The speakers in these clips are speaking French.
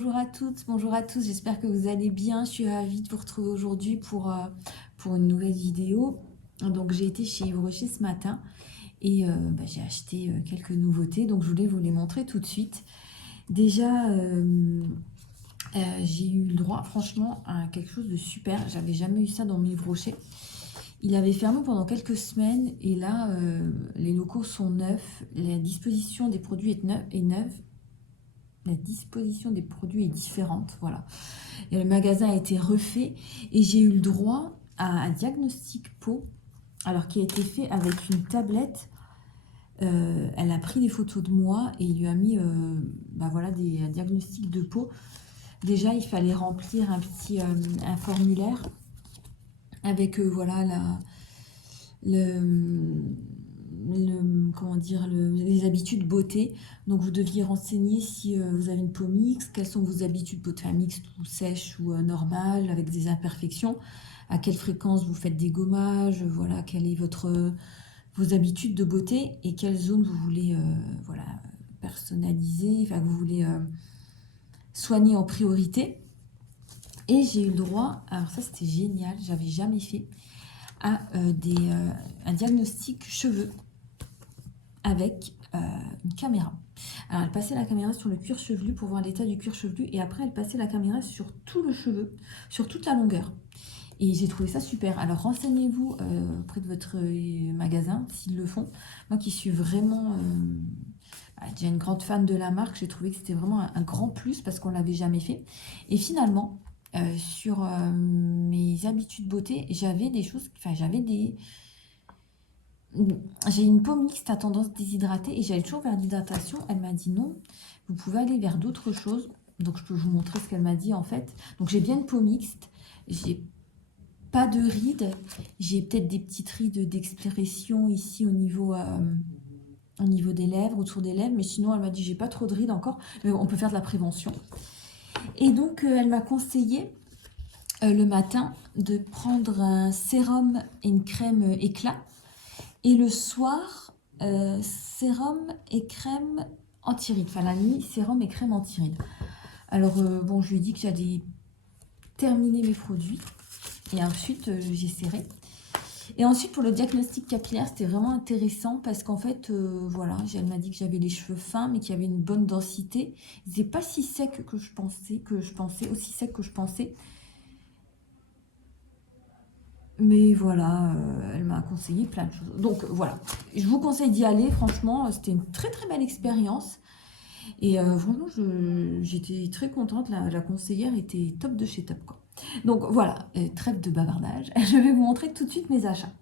Bonjour à toutes, bonjour à tous, j'espère que vous allez bien. Je suis ravie de vous retrouver aujourd'hui pour une nouvelle vidéo. Donc j'ai été chez Yves Rocher ce matin et j'ai acheté quelques nouveautés, donc je voulais vous les montrer tout de suite. Déjà, j'ai eu le droit franchement à quelque chose de super, j'avais jamais eu ça dans Yves Rocher. Il avait fermé pendant quelques semaines et là les locaux sont neufs, la disposition des produits est neuve. La disposition des produits est différente, voilà. Et le magasin a été refait et j'ai eu le droit à un diagnostic peau, alors qui a été fait avec une tablette. Elle a pris des photos de moi et il lui a mis voilà, un diagnostic de peau. Déjà, il fallait remplir un formulaire avec voilà le, comment dire, les habitudes beauté. Donc vous deviez renseigner si vous avez une peau mixte, quelles sont vos habitudes beauté, enfin, mixte ou sèche ou normale, avec des imperfections, à quelle fréquence vous faites des gommages, voilà, quelle est vos habitudes de beauté et quelle zone vous voulez voilà, personnaliser, enfin vous voulez soigner en priorité. Et j'ai eu le droit, alors ça c'était génial, j'avais jamais fait, à un diagnostic cheveux avec une caméra. Alors elle passait la caméra sur le cuir chevelu pour voir l'état du cuir chevelu et après elle passait la caméra sur tout le cheveu, sur toute la longueur. Et j'ai trouvé ça super. Alors renseignez-vous auprès de votre magasin s'ils le font. Moi qui suis vraiment déjà une grande fan de la marque, j'ai trouvé que c'était vraiment un grand plus parce qu'on ne l'avait jamais fait. Et finalement, sur mes habitudes beauté, j'avais des choses, enfin j'avais des j'ai une peau mixte à tendance déshydratée et j'allais toujours vers l'hydratation. Elle m'a dit non, vous pouvez aller vers d'autres choses. Donc je peux vous montrer ce qu'elle m'a dit en fait. Donc j'ai bien une peau mixte, j'ai pas de rides, j'ai peut-être des petites rides d'expression ici au niveau des lèvres, autour des lèvres, mais sinon elle m'a dit j'ai pas trop de rides encore, mais on peut faire de la prévention. Et donc elle m'a conseillé le matin de prendre un sérum et une crème éclat. Et le soir, sérum et crème anti-rides. Enfin, la nuit, sérum et crème anti-rides. Alors, bon, je lui ai dit que j'allais terminer mes produits. Et ensuite, j'essaierai. Et ensuite, pour le diagnostic capillaire, c'était vraiment intéressant parce qu'en fait, voilà, elle m'a dit que j'avais les cheveux fins, mais qu'il y avait une bonne densité. Ils n'étaient pas si secs aussi secs que je pensais. Mais voilà, elle m'a conseillé plein de choses. Donc voilà, je vous conseille d'y aller. Franchement, c'était une très très belle expérience. Et vraiment, j'étais très contente. La conseillère était top de chez top, quoi. Donc voilà, trêve de bavardage. Je vais vous montrer tout de suite mes achats.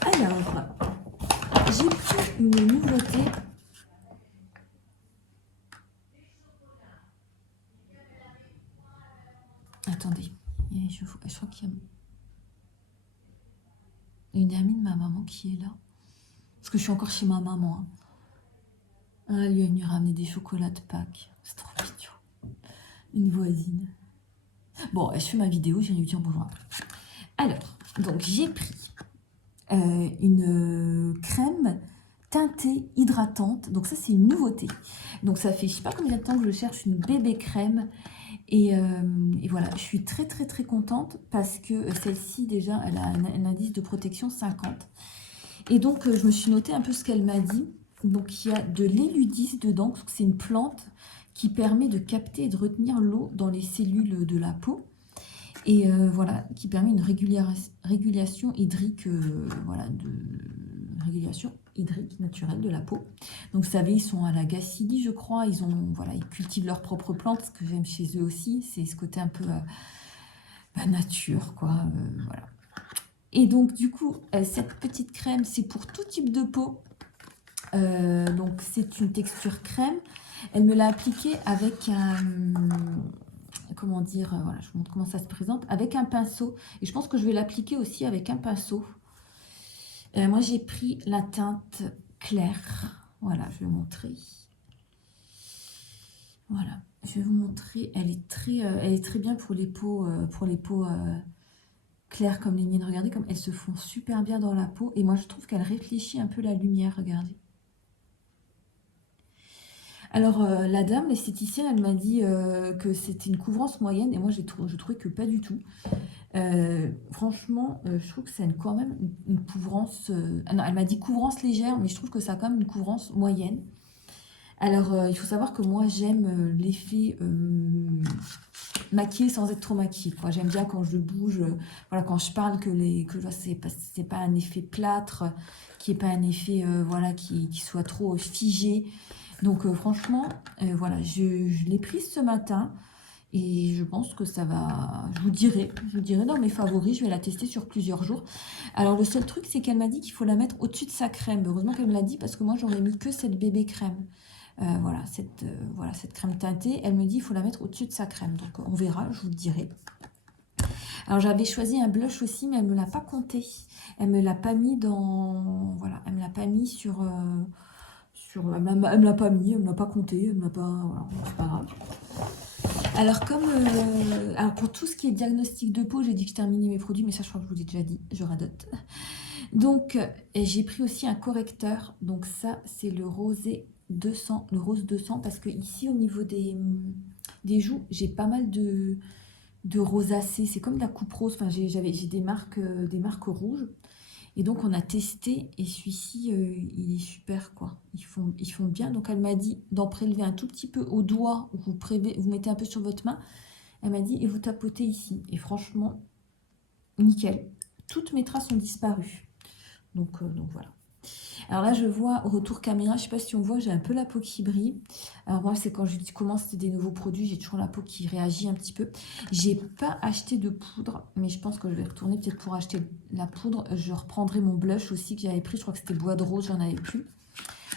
Alors, j'ai pris une nouveauté. Attendez, je crois qu'il y a une amie de ma maman qui est là. Parce que je suis encore chez ma maman, hein. Ah, elle lui est venue ramener des chocolats de Pâques. C'est trop mignon. Une voisine. Bon, je fais ma vidéo, j'ai lui dire bonjour après. Alors, donc j'ai pris une crème teintée hydratante. Donc ça, c'est une nouveauté. Donc ça fait, je sais pas combien de temps que je cherche une bébé crème. Et voilà, je suis très très très contente parce que celle-ci, déjà, elle a un indice de protection 50. Et donc, je me suis noté un peu ce qu'elle m'a dit. Donc, il y a de l'éludis dedans. C'est une plante qui permet de capter et de retenir l'eau dans les cellules de la peau. Et voilà, qui permet une régulation hydrique, voilà, régulation hydrique naturelle de la peau. Donc, vous savez, ils sont à la Gacilly, je crois. Voilà, ils cultivent leurs propres plantes. Ce que j'aime chez eux aussi, c'est ce côté un peu nature, quoi. Voilà. Et donc, du coup, cette petite crème, c'est pour tout type de peau. Donc, c'est une texture crème. Elle me l'a appliquée avec un... Comment dire, voilà, je vous montre comment ça se présente. Avec un pinceau. Et je pense que je vais l'appliquer aussi avec un pinceau. Moi, j'ai pris la teinte claire. Voilà, je vais vous montrer. Voilà, je vais vous montrer. Elle est très bien pour les peaux, claires comme les miennes. Regardez comme elles se font super bien dans la peau. Et moi, je trouve qu'elle réfléchit un peu la lumière. Regardez. Alors, la dame, l'esthéticienne, elle m'a dit que c'était une couvrance moyenne et moi je trouvais que pas du tout. Franchement, je trouve que c'est quand même une couvrance. Ah non, elle m'a dit couvrance légère, mais je trouve que ça a quand même une couvrance moyenne. Alors, il faut savoir que moi j'aime l'effet maquillé sans être trop maquillée, quoi. J'aime bien quand je bouge, voilà, quand je parle que c'est pas un effet plâtre, qui est pas un effet voilà qui soit trop figé. Donc franchement, voilà, je l'ai prise ce matin et je pense que ça va. Je vous dirai dans mes favoris. Je vais la tester sur plusieurs jours. Alors le seul truc, c'est qu'elle m'a dit qu'il faut la mettre au-dessus de sa crème. Heureusement qu'elle me l'a dit parce que moi j'aurais mis que cette bébé crème. Voilà, cette crème teintée. Elle me dit qu'il faut la mettre au-dessus de sa crème. Donc on verra, je vous le dirai. Alors j'avais choisi un blush aussi, mais elle me l'a pas compté. Elle me l'a pas mis dans. Voilà, elle me l'a pas mis elle me l'a pas mis, elle me l'a pas compté, elle me l'a pas. Voilà, c'est pas grave. Alors pour tout ce qui est diagnostic de peau, j'ai dit que je terminais mes produits, mais ça je crois que je vous l'ai déjà dit, je radote. Donc j'ai pris aussi un correcteur, donc ça c'est le rosé 200, le rose 200, parce que ici au niveau des joues, j'ai pas mal de rosacées, c'est comme de la coupe rose, enfin j'ai des marques rouges. Et donc on a testé et celui-ci il est super quoi. Ils font bien. Donc elle m'a dit d'en prélever un tout petit peu au doigt, vous mettez un peu sur votre main. Elle m'a dit et vous tapotez ici. Et franchement, nickel. Toutes mes traces ont disparu. Donc voilà. Alors là, je vois au retour caméra, je sais pas si on voit, j'ai un peu la peau qui brille. Alors moi, c'est quand je commence des nouveaux produits, j'ai toujours la peau qui réagit un petit peu. J'ai pas acheté de poudre, mais je pense que je vais retourner peut-être pour acheter la poudre. Je reprendrai mon blush aussi que j'avais pris, je crois que c'était Bois de Rose, j'en avais plus.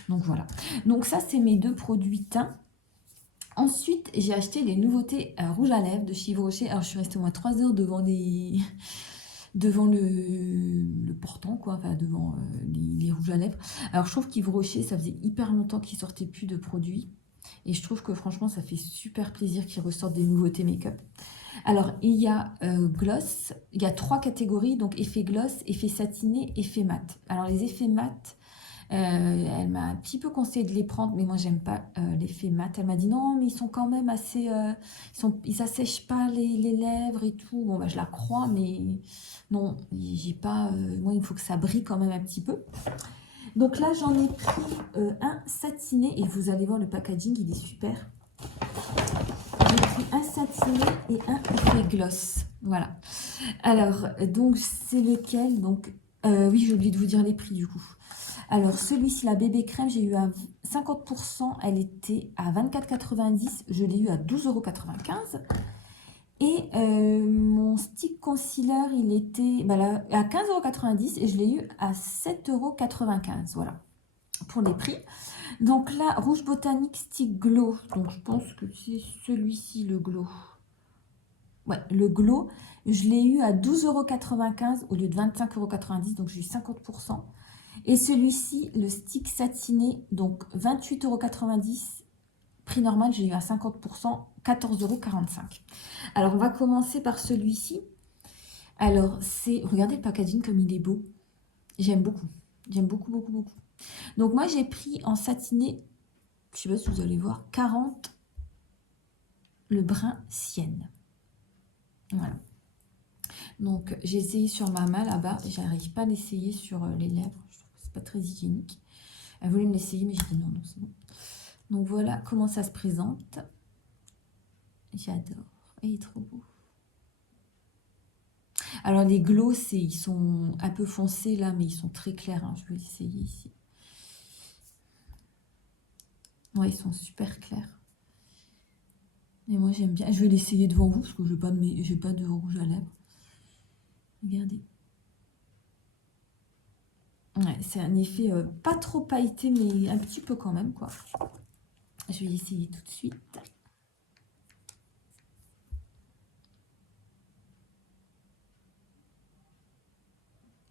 Donc voilà. Donc ça, c'est mes deux produits teints. Ensuite, j'ai acheté les nouveautés rouge à lèvres de chez Yves Rocher. Alors je suis restée au moins 3 heures devant le portant, quoi, enfin devant les rouges à lèvres. Alors je trouve qu'Yves Rocher, ça faisait hyper longtemps qu'il sortait plus de produits. Et je trouve que franchement, ça fait super plaisir qu'ils ressortent des nouveautés make-up. Alors, il y a gloss, il y a 3 catégories, donc effet gloss, effet satiné, effet mat. Alors les effets mat, elle m'a un petit peu conseillé de les prendre, mais moi j'aime pas l'effet mat. Elle m'a dit non, mais ils sont quand même assez, ils assèchent pas les lèvres et tout. Bon bah je la crois, mais non, j'ai pas. Moi il faut que ça brille quand même un petit peu. Donc là j'en ai pris un satiné et vous allez voir le packaging, il est super. J'ai pris un satiné et un effet gloss. Voilà. Alors donc c'est lequel donc oui j'ai oublié de vous dire les prix du coup. Alors, celui-ci, la bébé crème, j'ai eu à 50%, elle était à 24,90. Je l'ai eu à 12,95 €. Et mon stick concealer, il était là, à 15,90 € et je l'ai eu à 7,95 €. Voilà, pour les prix. Donc là, Rouge Botanique Stick Glow. Donc je pense que c'est celui-ci, le Glow. Ouais, le Glow, je l'ai eu à 12,95 € au lieu de 25,90 €. Donc j'ai eu 50%. Et celui-ci, le stick satiné, donc 28,90 €. Prix normal, j'ai eu à 50%, 14,45 €. Alors, on va commencer par celui-ci. Alors, regardez le packaging comme il est beau. J'aime beaucoup. J'aime beaucoup, beaucoup, beaucoup. Donc, moi, j'ai pris en satiné, je ne sais pas si vous allez voir, 40, le brun sienne. Voilà. Donc, j'ai essayé sur ma main là-bas. J'arrive pas à l'essayer sur les lèvres. Je trouve que c'est pas très hygiénique. Elle voulait me l'essayer, mais j'ai dit non, non, c'est bon. Donc voilà comment ça se présente. J'adore. Il est trop beau. Alors les glows, ils sont un peu foncés là, mais ils sont très clairs, hein. Je vais l'essayer ici. Ouais, ils sont super clairs. Et moi j'aime bien. Je vais l'essayer devant vous parce que je n'ai pas de rouge à lèvres. Regardez. Ouais, c'est un effet pas trop pailleté, mais un petit peu quand même, quoi. Je vais l'essayer tout de suite.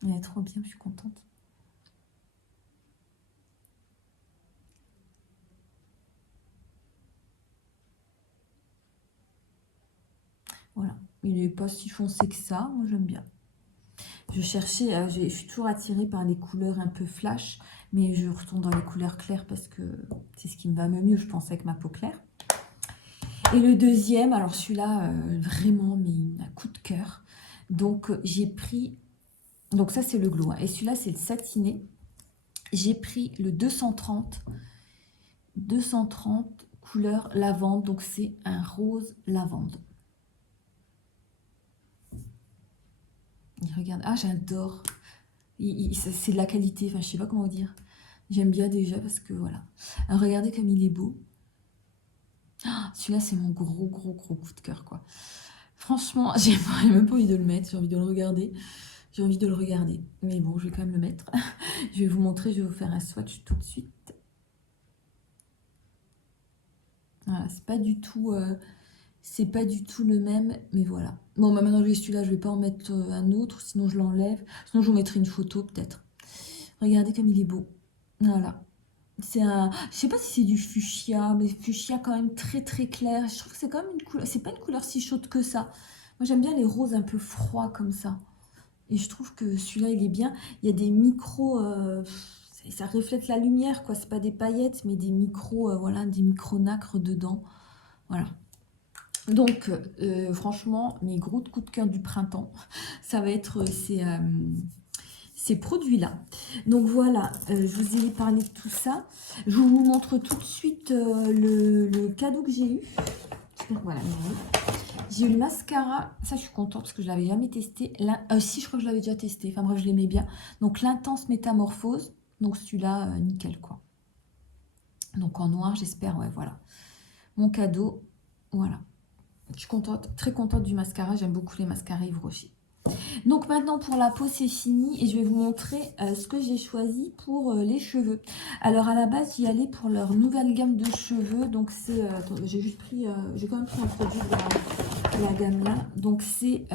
Elle est trop bien, je suis contente. Voilà. Il n'est pas si foncé que ça. Moi j'aime bien. Je cherchais, je suis toujours attirée par les couleurs un peu flash, mais je retourne dans les couleurs claires parce que c'est ce qui me va le mieux, je pense, avec ma peau claire. Et le deuxième, alors celui-là, vraiment, mais un coup de cœur. Donc, j'ai pris... Donc ça, c'est le glow, hein. Et celui-là, c'est le satiné. J'ai pris le 230 couleur lavande. Donc, c'est un rose lavande. Regarde, ah, j'adore. C'est de la qualité, enfin, je sais pas comment dire. J'aime bien déjà parce que, voilà. Alors, regardez comme il est beau. Ah, celui-là, c'est mon gros coup de cœur, quoi. Franchement, j'ai même pas envie de le mettre, j'ai envie de le regarder. J'ai envie de le regarder. Mais bon, je vais quand même le mettre. Je vais vous montrer, je vais vous faire un swatch tout de suite. Voilà, c'est pas du tout le même, mais voilà. Bon, bah maintenant j'ai celui-là, je vais pas en mettre un autre, sinon je l'enlève. Sinon je vous mettrai une photo peut-être. Regardez comme il est beau. Voilà. C'est un, je sais pas si c'est du fuchsia, mais fuchsia quand même très clair. Je trouve que c'est quand même une couleur, c'est pas une couleur si chaude que ça. Moi j'aime bien les roses un peu froids comme ça. Et je trouve que celui-là il est bien. Il y a des micros, ça reflète la lumière quoi. C'est pas des paillettes, mais des micros, voilà, des micro nacres dedans. Voilà. Donc, franchement, mes gros coups de cœur du printemps, ça va être ces produits-là. Donc voilà, je vous ai parlé de tout ça. Je vous montre tout de suite le cadeau que j'ai eu. Voilà, j'ai eu le mascara. Ça, je suis contente parce que je ne l'avais jamais testé. Si, je crois que je l'avais déjà testé. Enfin bref, je l'aimais bien. Donc l'intense métamorphose. Donc celui-là, nickel quoi. Donc en noir, j'espère. Ouais, voilà. Mon cadeau, voilà. Je suis contente, très contente du mascara. J'aime beaucoup les mascaras Yves Rocher. Donc maintenant pour la peau c'est fini et je vais vous montrer ce que j'ai choisi pour les cheveux. Alors à la base j'y allais pour leur nouvelle gamme de cheveux. Donc c'est, j'ai juste pris, j'ai quand même pris un produit de la gamme là. Donc c'est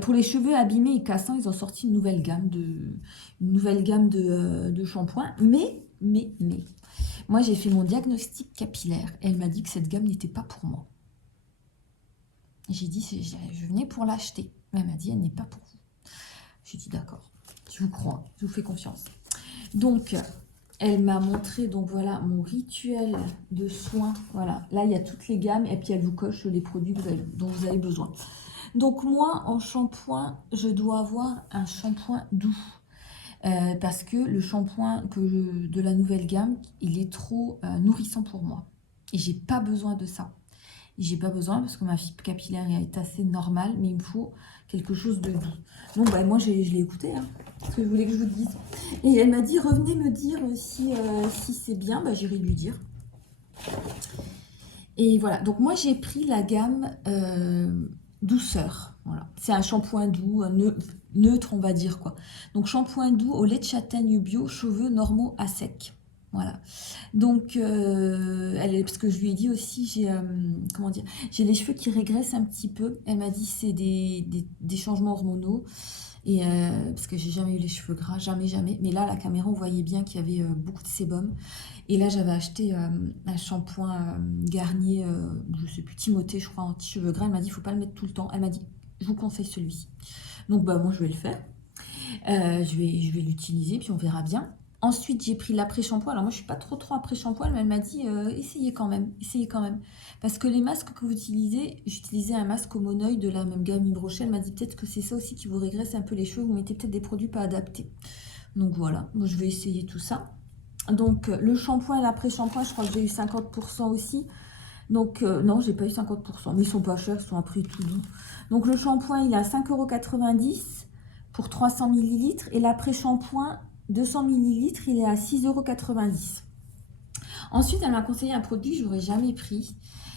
pour les cheveux abîmés et cassants, ils ont sorti une nouvelle gamme de shampoing. Mais, moi j'ai fait mon diagnostic capillaire et elle m'a dit que cette gamme n'était pas pour moi. J'ai dit, je venais pour l'acheter. Elle m'a dit, elle n'est pas pour vous. J'ai dit, d'accord, je vous crois, je vous fais confiance. Donc, elle m'a montré, donc voilà, mon rituel de soins. Voilà, là, il y a toutes les gammes et puis elle vous coche les produits dont vous avez besoin. Donc, moi, en shampoing, je dois avoir un shampoing doux. Parce que le shampoing de la nouvelle gamme, il est trop nourrissant pour moi. Et j'ai pas besoin de ça. J'ai pas besoin parce que ma fibre capillaire est assez normale, mais il me faut quelque chose de doux. Donc bah, moi je l'ai écouté, hein, ce que je voulais que je vous dise. Et elle m'a dit revenez me dire si c'est bien, bah, j'irai lui dire. Et voilà, donc moi j'ai pris la gamme douceur. Voilà. C'est un shampoing doux, neutre on va dire quoi. Donc shampoing doux au lait de châtaigne bio, cheveux normaux à sec. Voilà. Donc, parce que je lui ai dit aussi, comment dire, j'ai les cheveux qui régressent un petit peu. Elle m'a dit c'est des changements hormonaux. Et parce que j'ai jamais eu les cheveux gras, jamais. Mais là, à la caméra, on voyait bien qu'il y avait beaucoup de sébum. Et là, j'avais acheté un shampoing Garnier, je sais plus, Timothée, je crois, anti-cheveux gras. Elle m'a dit, il faut pas le mettre tout le temps. Elle m'a dit, je vous conseille celui-ci. Donc, bah, moi, je vais le faire. Je vais l'utiliser, puis on verra bien. Ensuite, j'ai pris l'après-shampoing. Alors moi, je suis pas trop après-shampoing, mais elle m'a dit, essayez quand même. Parce que les masques que vous utilisez, j'utilisais un masque au monoeil de la même gamme Yves Rocher. Elle m'a dit peut-être que c'est ça aussi qui vous régresse un peu les cheveux. Vous mettez peut-être des produits pas adaptés. Donc voilà, moi je vais essayer tout ça. Donc le shampoing et l'après-shampoing, je crois que j'ai eu 50% aussi. Donc non, j'ai pas eu 50%, mais ils sont pas chers, ils sont à prix tout doux. Donc le shampoing, il est à 5,90 € pour 300 ml. Et l'après-shampoing, 200 ml, il est à 6,90 €. Ensuite, elle m'a conseillé un produit que je n'aurais jamais pris,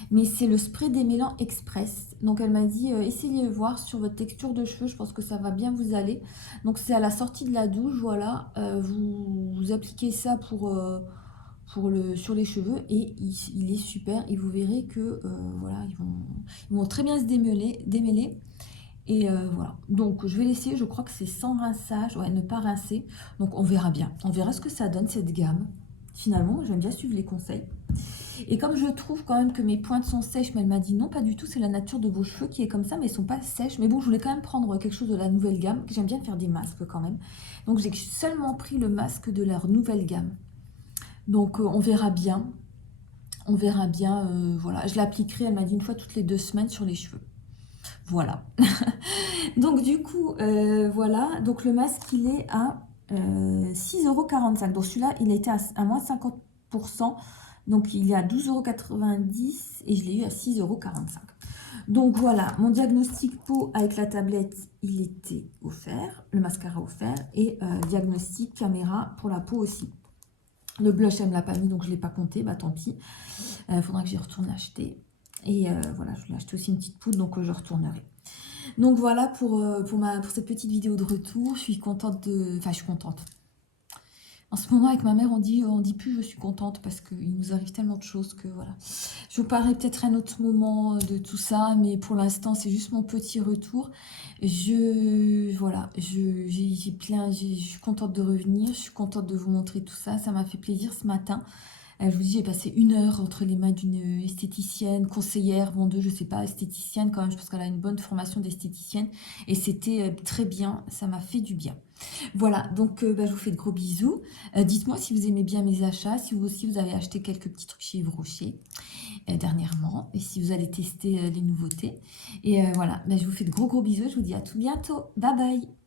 mais c'est le spray démêlant express. Donc elle m'a dit, essayez de voir sur votre texture de cheveux, je pense que ça va bien vous aller. Donc c'est à la sortie de la douche, voilà, vous appliquez ça sur les cheveux et il est super. Et vous verrez que voilà, ils vont très bien se démêler. Et voilà, donc je vais laisser, je crois que c'est sans rinçage, ouais, ne pas rincer. Donc on verra bien, on verra ce que ça donne cette gamme. Finalement, j'aime bien suivre les conseils. Et comme je trouve quand même que mes pointes sont sèches, mais elle m'a dit non, pas du tout, c'est la nature de vos cheveux qui est comme ça, mais ils sont pas sèches. Mais bon, je voulais quand même prendre quelque chose de la nouvelle gamme, que j'aime bien faire des masques quand même. Donc j'ai seulement pris le masque de leur nouvelle gamme. Donc on verra bien. On verra bien, voilà. Je l'appliquerai, elle m'a dit une fois toutes les 2 semaines sur les cheveux. Voilà. Donc du coup, voilà. Donc le masque, il est à 6,45 €. Donc celui-là, il était à moins 50%. Donc il est à 12,90 € et je l'ai eu à 6,45 €. Donc voilà, mon diagnostic peau avec la tablette, il était offert, le mascara offert, et diagnostic caméra pour la peau aussi. Le blush, elle ne me l'a pas mis, donc je ne l'ai pas compté, bah tant pis. Il faudra que j'y retourne acheter. Et voilà, je voulais acheter aussi une petite poudre, donc je retournerai. Donc voilà pour cette petite vidéo de retour. Je suis contente de... Enfin, je suis contente. En ce moment, avec ma mère, on dit plus je suis contente parce qu'il nous arrive tellement de choses que voilà. Je vous parlerai peut-être un autre moment de tout ça, mais pour l'instant, c'est juste mon petit retour. Voilà, je suis contente de revenir, je suis contente de vous montrer tout ça. Ça m'a fait plaisir ce matin. Je vous dis, j'ai passé 1 heure entre les mains d'une esthéticienne, conseillère, vendeuse, je sais pas, esthéticienne quand même, parce qu'elle a une bonne formation d'esthéticienne. Et c'était très bien, ça m'a fait du bien. Voilà, donc je vous fais de gros bisous. Dites-moi si vous aimez bien mes achats, si vous aussi vous avez acheté quelques petits trucs chez Yves Rocher dernièrement, et si vous allez tester les nouveautés. Et voilà, je vous fais de gros bisous, je vous dis à tout bientôt. Bye bye.